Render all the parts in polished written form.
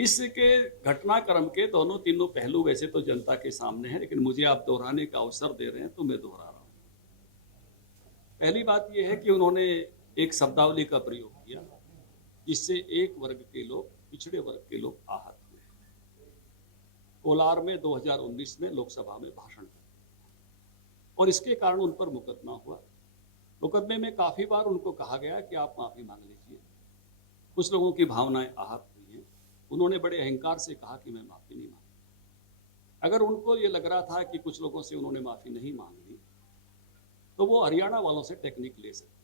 इसके घटनाक्रम के दोनों तीनों पहलू वैसे तो जनता के सामने हैं, लेकिन मुझे आप दोहराने का अवसर दे रहे हैं तो मैं दोहरा रहा हूं। पहली बात यह है कि उन्होंने एक शब्दावली का प्रयोग किया जिससे एक वर्ग के लोग, पिछड़े वर्ग के लोग आहत हुए। कोलार में 2019 में लोकसभा में भाषण किया और इसके कारण उन पर मुकदमा हुआ। मुकदमे में काफी बार उनको कहा गया कि आप माफी मांग लीजिए। कुछ लोगों की भावनाएं आहत हुई हैं। उन्होंने बड़े अहंकार से कहा कि मैं माफी नहीं मांगूंगा। अगर उनको ये लग रहा था कि कुछ लोगों से उन्होंने माफी नहीं मांग ली तो वो हरियाणा वालों से टेक्निक ले सकते थे।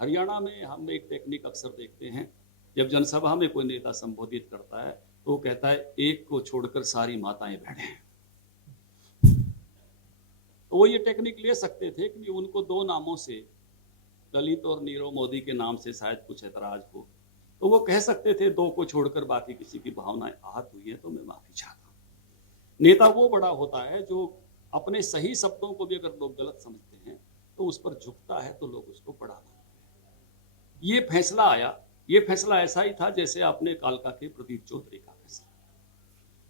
हरियाणा में हम एक टेक्निक अक्सर देखते हैं, जब जनसभा में कोई नेता संबोधित करता है तो वो कहता है एक को छोड़कर सारी माताएं बहनें। तो वो ये टेक्निक ले सकते थे कि उनको दो नामों से, ललित और नीरव मोदी के नाम से शायद कुछ ऐतराज हो, तो वो कह सकते थे दो को छोड़कर बाकी किसी की भावनाएं आहत हुई है तो मैं माफी चाहता हूं। नेता वो बड़ा होता है जो अपने सही शब्दों को भी अगर लोग गलत समझते हैं तो उस पर झुकता है तो लोग उसको बढ़ा देते हैं। ये फैसला आया, ये फैसला ऐसा ही था जैसे आपने कालका के प्रदीप चौधरी का फैसला।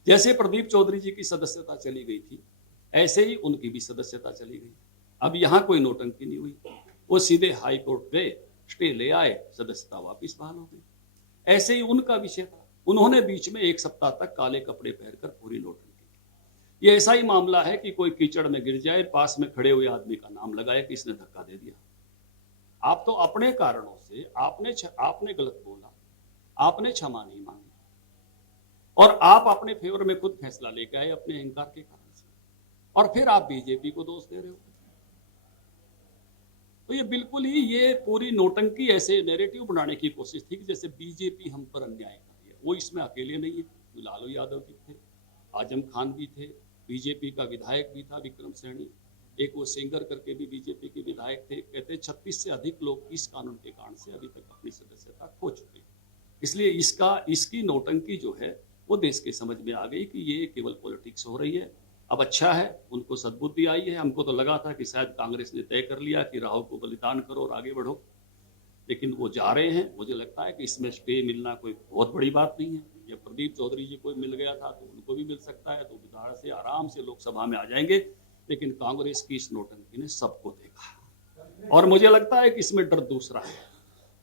जैसे प्रदीप चौधरी जी की सदस्यता चली गई थी ऐसे ही उनकी भी सदस्यता चली गई। अब यहां कोई नौटंकी नहीं हुई, वो सीधे हाई कोर्ट गए, स्टे ले आए, सदस्यता वापिस बहाल हो गई। ऐसे ही उनका विषय था। उन्होंने बीच में एक सप्ताह तक काले कपड़े पहनकर पूरी नौटंकी की। ये ऐसा ही मामला है कि कोई कीचड़ में गिर जाए, पास में खड़े हुए आदमी का नाम लगाए कि इसने धक्का दे दिया। आप तो अपने कारणों से आपने गलत बोला, आपने क्षमा नहीं मांगी और आप अपने फेवर में खुद फैसला लेकर आए अपने अहंकार के कारण से, और फिर आप बीजेपी को दोष दे रहे हो। तो ये बिल्कुल ही ये पूरी नौटंकी ऐसे नैरेटिव बनाने की कोशिश थी कि जैसे बीजेपी हम पर अन्याय कर रही है। वो इसमें अकेले नहीं है, लालू यादव भी थे, आजम खान भी थे, बीजेपी का विधायक भी था विक्रम सैनी, एक वो सिंगर करके भी बीजेपी के विधायक थे। कहते 36 से अधिक लोग इस कानून के कारण से अभी तक अपनी सदस्यता खो चुके हैं। इसलिए इसकी नौटंकी जो है वो देश के समझ में आ गई कि ये केवल पॉलिटिक्स हो रही है। अब अच्छा है, उनको सद्बुद्धि आई है। हमको तो लगा था कि शायद कांग्रेस ने तय कर लिया कि राहुल को बलिदान करो और आगे बढ़ो, लेकिन वो जा रहे हैं। मुझे लगता है कि इसमें स्टे मिलना कोई बहुत बड़ी बात नहीं है। जब प्रदीप चौधरी जी को मिल गया था तो उनको भी मिल सकता है, तो विधार से आराम से लोकसभा में आ जाएंगे। लेकिन कांग्रेस की इस नौटंकी ने सबको देखा और मुझे लगता है कि इसमें डर दूसरा है।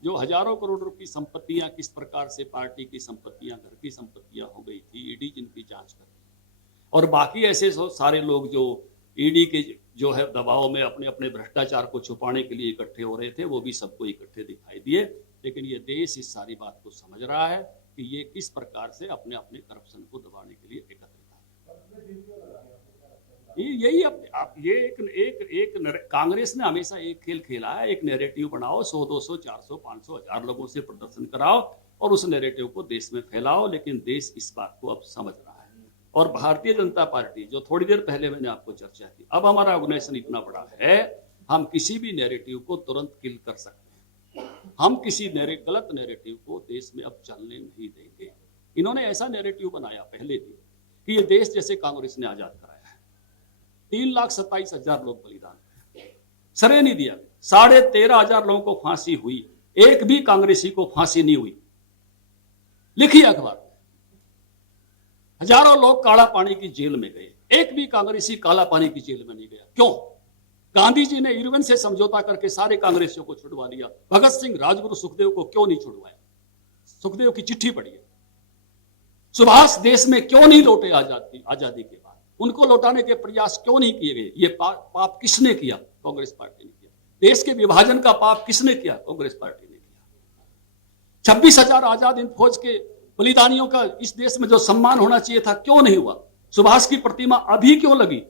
जो हजारों करोड़ रुपए की संपत्तियां किस प्रकार से पार्टी की संपत्तियां, घर की संपत्तियां हो गई थी, ईडी जिनकी जांच कर रही है, और बाकी ऐसे सारे लोग जो ईडी के जो है दबाव में अपने अपने भ्रष्टाचार को छुपाने के लिए इकट्ठे हो रहे थे, वो भी सबको इकट्ठे दिखाई दिए। लेकिन ये देश इस सारी बात को समझ रहा है कि ये किस प्रकार से अपने अपने करप्शन को दबाने के लिए एकत्रित है। यही आप ये एक कांग्रेस ने हमेशा एक खेल खेला है, एक नैरेटिव बनाओ, 100, 200, 400, 500, 1000 लोगों से प्रदर्शन कराओ और उस नैरेटिव को देश में फैलाओ। लेकिन देश इस बात को अब समझ रहा है और भारतीय जनता पार्टी, जो थोड़ी देर पहले मैंने आपको चर्चा की, अब हमारा ऑर्गेनाइजेशन इतना बड़ा है, हम किसी भी नैरेटिव को तुरंत किल कर सकते हैं। हम किसी गलत नैरेटिव को देश में अब चलने नहीं देंगे। इन्होंने ऐसा नैरेटिव बनाया पहले भी कि ये देश जैसे कांग्रेस ने आजाद कराया है, 3,27,000 लोग बलिदान हुए, सरे नहीं दिया, 13,500 लोगों को फांसी हुई, एक भी कांग्रेसी को फांसी नहीं हुई। लिखिए अखबार में, हजारों लोग काला पानी की जेल में गए, एक भी कांग्रेसी काला पानी की जेल में नहीं गया। क्यों? गांधी जी ने इरविन से समझौता करके सारे कांग्रेसियों को छुड़वा दिया। भगत सिंह, राजगुरु, सुखदेव को क्यों नहीं छुड़वाया? सुखदेव की चिट्ठी पढ़िए। सुभाष देश में क्यों नहीं लौटे आजादी के बाद? उनको लौटाने के प्रयास क्यों नहीं किए गए? ये पाप किसने किया? कांग्रेस पार्टी ने किया। देश के विभाजन का पाप किसने किया? कांग्रेस पार्टी ने किया। 26,000 आजाद हिंद फौज के बलिदानियों का इस देश में जो सम्मान होना चाहिए था, क्यों नहीं हुआ? सुभाष की प्रतिमा अभी क्यों लगी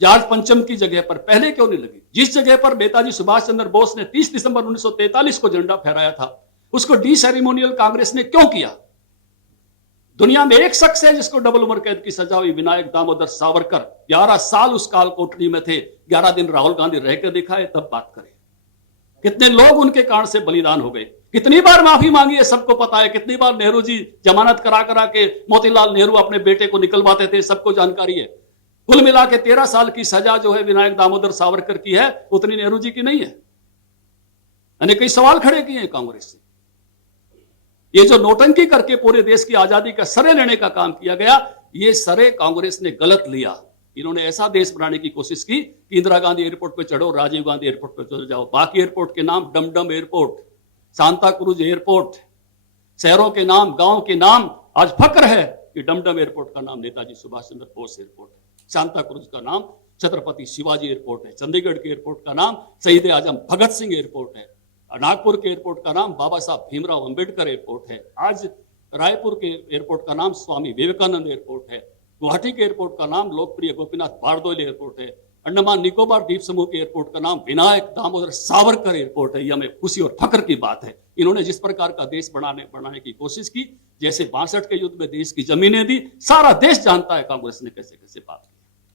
जॉर्ज पंचम की जगह पर? पहले क्यों नहीं लगी? जिस जगह पर नेताजी सुभाष चंद्र बोस ने 30 दिसंबर 1943 को झंडा फहराया था, उसको डी सेरेमोनियल कांग्रेस ने क्यों किया? दुनिया में एक शख्स है जिसको डबल उम्र कैद की सजा हुई, विनायक दामोदर सावरकर। 11 साल उस काल कोठरी में थे, 11 दिन राहुल गांधी रहकर दिखाए, तब बात करें। कितने लोग उनके कारण से बलिदान हो गए, कितनी बार माफी मांगी है सबको पता है, कितनी बार नेहरू जी जमानत करा करा के मोतीलाल नेहरू अपने बेटे को निकलवाते थे, सबको जानकारी है। कुल मिला के 13 साल की सजा जो है विनायक दामोदर सावरकर की है, उतनी नेहरू जी की नहीं है। मैंने कई सवाल खड़े किए हैं कांग्रेस से। ये जो नोटंकी करके पूरे देश की आजादी का श्रेय लेने का काम किया गया, ये श्रेय कांग्रेस ने गलत लिया। इन्होंने ऐसा देश बनाने की कोशिश की कि इंदिरा गांधी एयरपोर्ट पे चढ़ो, राजीव गांधी एयरपोर्ट पे चले जाओ, बाकी एयरपोर्ट के नाम डमडम एयरपोर्ट, सांता क्रूज एयरपोर्ट, शहरों के नाम, गांव के नाम। आज फक्र है कि डमडम एयरपोर्ट का नाम नेताजी सुभाष चंद्र बोस एयरपोर्ट है, सांता क्रूज का नाम छत्रपति शिवाजी एयरपोर्ट है, चंडीगढ़ के एयरपोर्ट का नाम शहीद आजम भगत सिंह एयरपोर्ट है, नागपुर के एयरपोर्ट का नाम बाबा साहब भीमराव अंबेडकर एयरपोर्ट है, आज रायपुर के एयरपोर्ट का नाम स्वामी विवेकानंद एयरपोर्ट है, गुवाहाटी के एयरपोर्ट का नाम लोकप्रिय गोपीनाथ बारदोली एयरपोर्ट है, अंडमान निकोबार द्वीप समूह के एयरपोर्ट का नाम विनायक दामोदर सावरकर एयरपोर्ट है। यह हमें खुशी और फख्र की बात है। इन्होंने जिस प्रकार का देश बनाने की कोशिश की, जैसे 62 के युद्ध में देश की जमीनें दी, सारा देश जानता है कांग्रेस ने कैसे कैसे बात की।